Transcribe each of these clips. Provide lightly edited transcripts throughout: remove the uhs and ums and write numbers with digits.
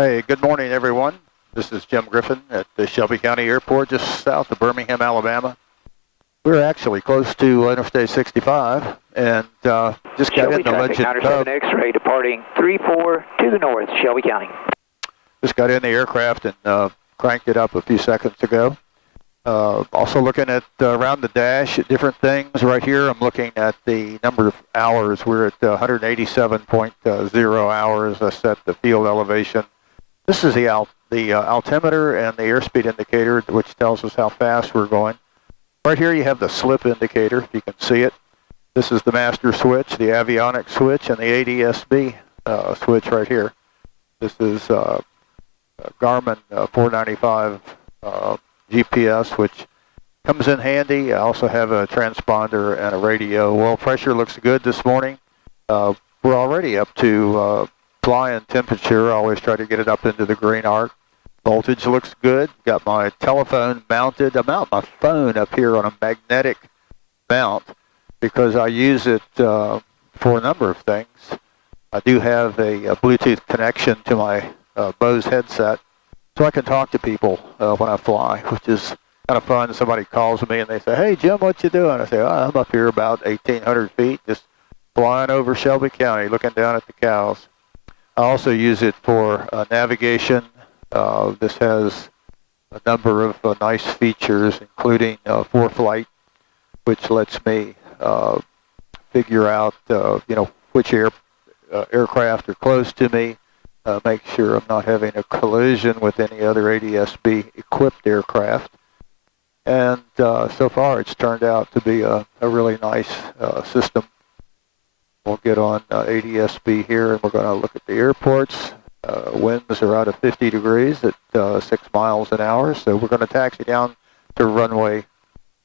Hey, good morning, everyone. This is Jim Griffin at the Shelby County Airport, just south of Birmingham, Alabama. We're actually close to Interstate 65, and just got in the Legend Cub. X-ray departing 34 to the north, Shelby County. Just got in the aircraft and cranked it up a few seconds ago. Also looking at around the dash at different things. Right here, I'm looking at the number of hours. We're at 187.0 hours. I set the field elevation. This is the altimeter and the airspeed indicator, which tells us how fast we're going. Right here you have the slip indicator, if you can see it. This is the master switch, the avionics switch, and the ADSB switch right here. This is Garmin 495 GPS, which comes in handy. I also have a transponder and a radio. Well, pressure looks good this morning. We're already up to flying temperature. I always try to get it up into the green arc. Voltage looks good. Got my telephone mounted. I mount my phone up here on a magnetic mount because I use it for a number of things. I do have a Bluetooth connection to my Bose headset, so I can talk to people when I fly, which is kind of fun. Somebody calls me and they say, "Hey, Jim, what you doing?" I say, "Oh, I'm up here about 1,800 feet, just flying over Shelby County, looking down at the cows." I also use it for navigation. This has a number of nice features, including ForeFlight, which lets me figure out, which aircraft are close to me, make sure I'm not having a collision with any other ADSB-equipped aircraft. And so far, it's turned out to be a really nice system. We'll get on ADSB here, and we're going to look at the airports. Winds are out of 50 degrees at 6 miles an hour, so we're going to taxi down to runway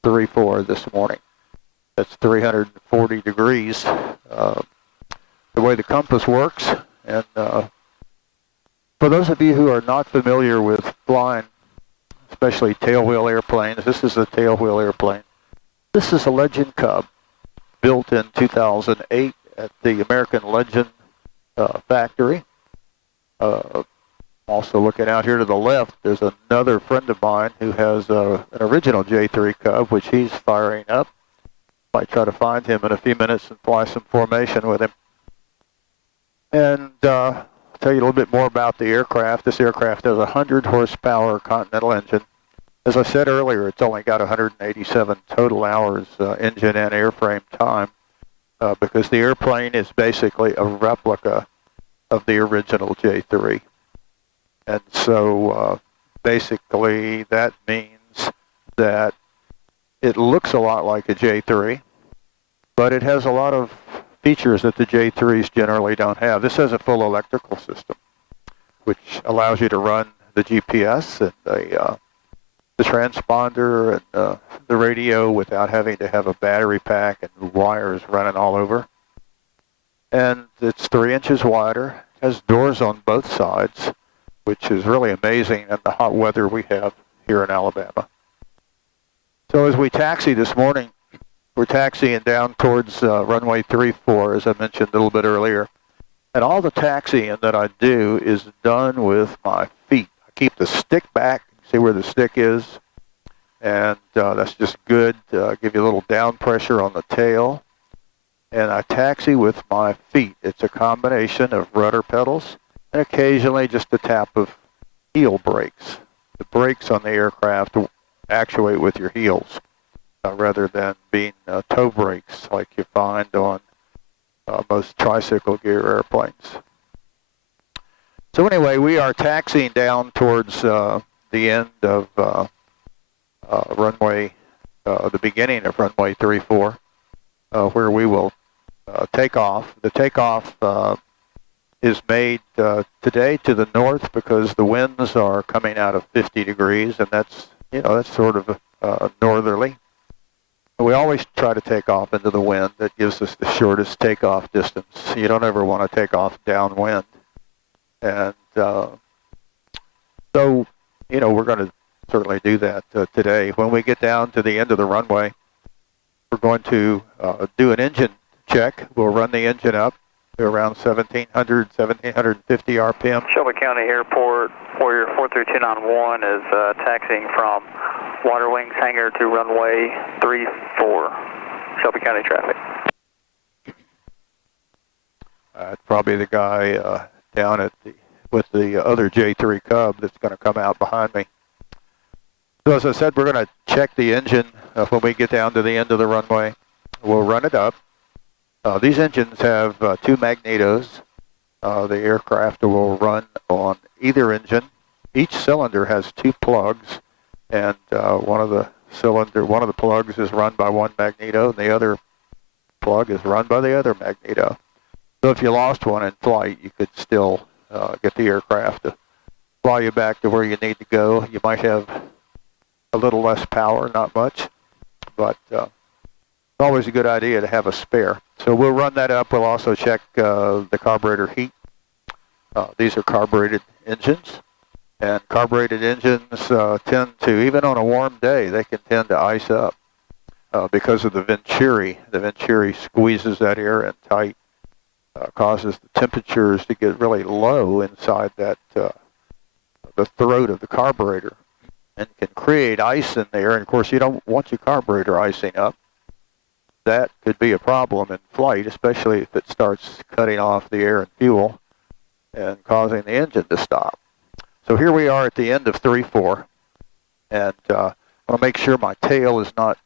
34 this morning. That's 340 degrees. The way the compass works, and for those of you who are not familiar with flying, especially tailwheel airplanes, this is a tailwheel airplane. This is a Legend Cub, built in 2008 at the American Legend factory. Also looking out here to the left, there's another friend of mine who has an original J3 Cub, which he's firing up. Might try to find him in a few minutes and fly some formation with him. And I'll tell you a little bit more about the aircraft. This aircraft has a 100 horsepower Continental engine. As I said earlier, it's only got 187 total hours engine and airframe time because the airplane is basically a replica of the original J3. And so basically that means that it looks a lot like a J3, but it has a lot of features that the J3s generally don't have. This has a full electrical system, which allows you to run the GPS and the transponder and the radio without having to have a battery pack and wires running all over. And it's 3 inches wider, has doors on both sides, which is really amazing in the hot weather we have here in Alabama. So as we taxi this morning, we're taxiing down towards runway 34, as I mentioned a little bit earlier. And all the taxiing that I do is done with my feet. I keep the stick back, see where the stick is, and that's just good. Give you a little down pressure on the tail. And I taxi with my feet. It's a combination of rudder pedals and occasionally just a tap of heel brakes. The brakes on the aircraft actuate with your heels rather than being toe brakes like you find on most tricycle gear airplanes. So anyway, we are taxiing down towards the end of runway, the beginning of runway 34, where we will take off. The takeoff is made today to the north because the winds are coming out of 50 degrees, and that's sort of northerly. We always try to take off into the wind. That gives us the shortest takeoff distance. You don't ever want to take off downwind. And so, we're going to certainly do that today. When we get down to the end of the runway, we're going to do an engine check. We'll run the engine up. to around 1700, 1750 RPM. Shelby County Airport, Warrior 43291 is taxiing from Water Wings Hangar to runway 34, Shelby County traffic. It's probably the guy down at with the other J3 Cub that's going to come out behind me. So as I said, we're going to check the engine when we get down to the end of the runway. We'll run it up. These engines have two magnetos. The aircraft will run on either engine. Each cylinder has two plugs, and one of the plugs is run by one magneto, and the other plug is run by the other magneto. So if you lost one in flight, you could still get the aircraft to fly you back to where you need to go. You might have a little less power, not much, but it's always a good idea to have a spare. So we'll run that up. We'll also check the carburetor heat. These are carbureted engines, and carbureted engines tend to, even on a warm day, they can tend to ice up because of the venturi. The venturi squeezes that air in tight, causes the temperatures to get really low inside that the throat of the carburetor, and can create ice in there. And of course, you don't want your carburetor icing up. That could be a problem in flight, especially if it starts cutting off the air and fuel and causing the engine to stop. So here we are at the end of 3-4, and I want to make sure my tail is not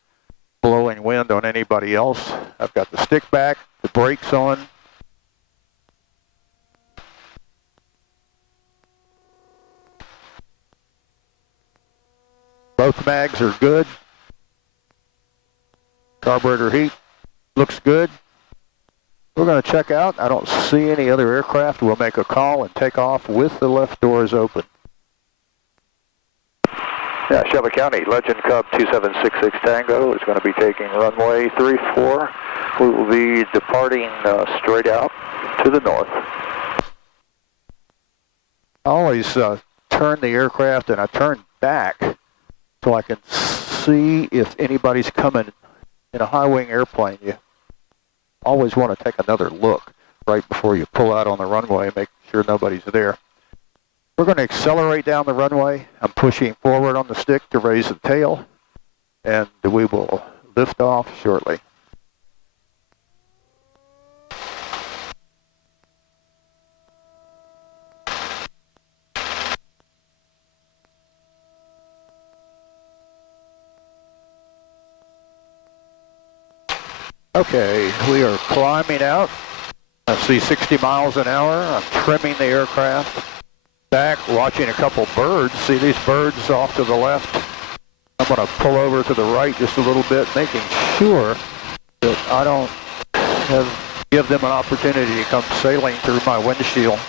blowing wind on anybody else. I've got the stick back, the brakes on. Both mags are good. Carburetor heat looks good. We're going to check out. I don't see any other aircraft. We'll make a call and take off with the left doors open. Yeah, Shelby County, Legend Cub 2766 Tango is going to be taking runway 34. We will be departing straight out to the north. I always turn the aircraft and I turn back so I can see if anybody's coming. In a high-wing airplane, you always want to take another look right before you pull out on the runway, make sure nobody's there. We're going to accelerate down the runway. I'm pushing forward on the stick to raise the tail, and we will lift off shortly. Okay, we are climbing out. I see 60 miles an hour. I'm trimming the aircraft. Back, watching a couple birds. See these birds off to the left? I'm going to pull over to the right just a little bit, making sure that I don't give them an opportunity to come sailing through my windshield.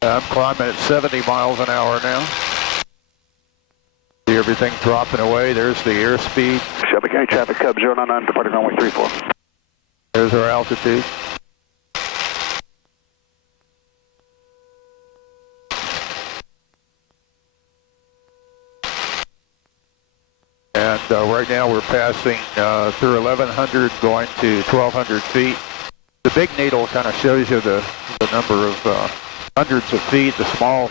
I'm climbing at 70 miles an hour now. See everything dropping away. There's the airspeed. Shelby County traffic, Cub 099, departing runway 34. There's our altitude. And right now we're passing through 1,100, going to 1,200 feet. The big needle kind of shows you the number of hundreds of feet. The small